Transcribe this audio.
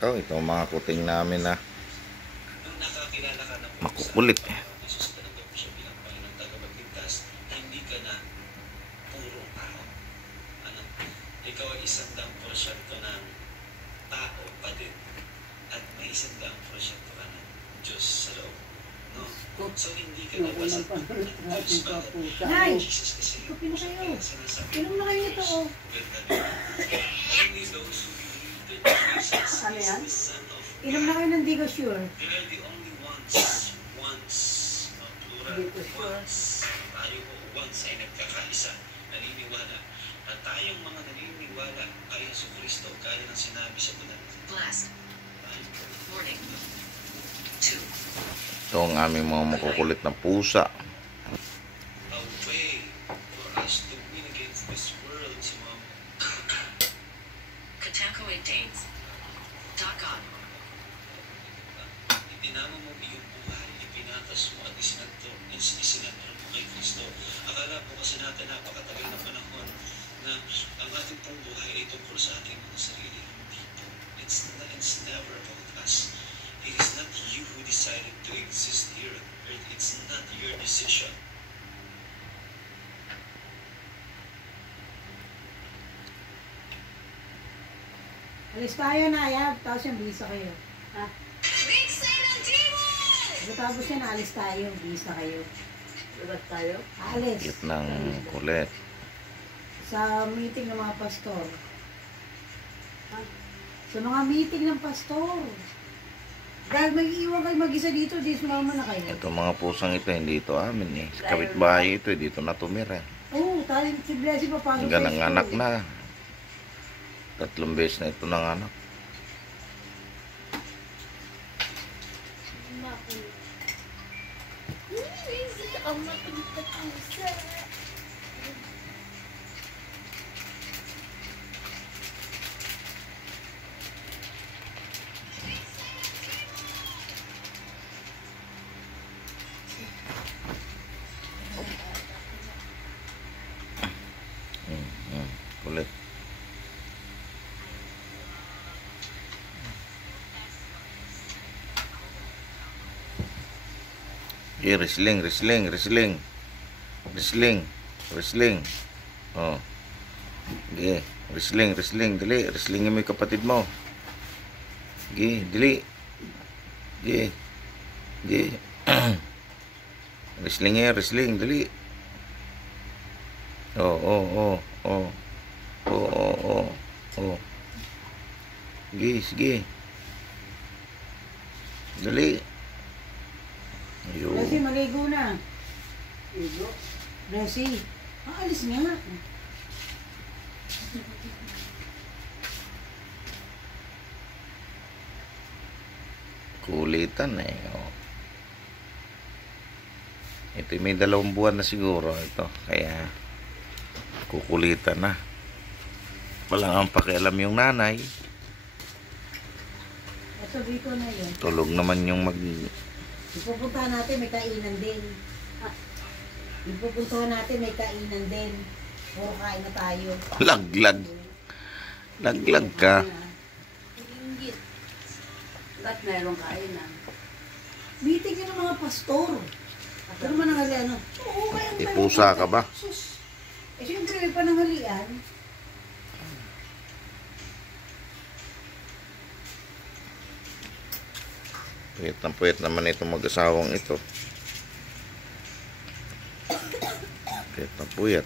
Oh, ito ang mga kuting namin na makukulit. Hindi ka na puro tao. Ano? Ikaw ay 100% ng tao pa din. At may 100% ka ng Diyos sa loob. No? So hindi ka na basta ng Diyos pa. Nay! Jesus kasi. Kupin kayo. Inom na kayo nito, oh. Only those who believe that Jesus Ano is yan? the Son of Inom na kayo ng Digo Sure. They are the only ones, plural, Dito siya. tayo once ay nagkakaisa, naniniwala na tayong mga naniniwala kay Jesucristo, kaya ng sinabi sa bulan. Blessed. Morning. 2. Ito ang aming mga makukulit na pusa. A way for us to win against this world, si Mom. Katanko 8 Danes. .com. Itinama mo iyong buhay, ipinatas mo at isinantro mo kay Kristo. Akala po kasi natin napakatagal na panahon na ang ating pong buhay ay tungkol sa ating mga sarili. It's never about us. It is not you who decided to exist here on earth. It's not your decision. Alis tayo na, Ayab. Tapos yung bisa kayo. Ha? Tapos yan, alis tayo. Bisa kayo. Labat tayo? Alis. Cute ng kulit. Sa meeting ng mga pastor. Ha? Sa mga meeting ng pastor. Dahil may iwan kayo mag-isa dito, di sumama na kayo. Ito mga pusang ito, hindi ito amin eh. Sa kapitbahay ito, dito na tumira. Oo, tayo si Blessy papasok Hanggang sa ng school. anak na. 3 beses na ito ng anak. Kulit. Wrestling. Oh. Okay. Wrestling. Dali. Wrestlingin mo yung kapatid mo. Okay. Dali. Okay. Wrestling. Dali. Oh. Sige. Dali. Ayun. Blessy, maligo na. Ligo? Blessy, alis nga. Kulitan eh. Oh. Ito may 2 buwan na siguro ito. Kaya kukulitan na. Walang ang pakialam yung nanay. Ito, dito na yun. Tulog naman yung Ipupuntahan natin, may kainan din. Ipupuntahan natin, may kainan din. Puro kain na tayo. Laglag ka. Inggit. Ba't mayroong kainan? Meeting yun ng mga pastor. Pero mananghalian, ano? Oo, kaya May pusa ka ba? Sus. Eh, siyempre, may pananghalian. Puyat naman itong mag-asawang ito. Puyat.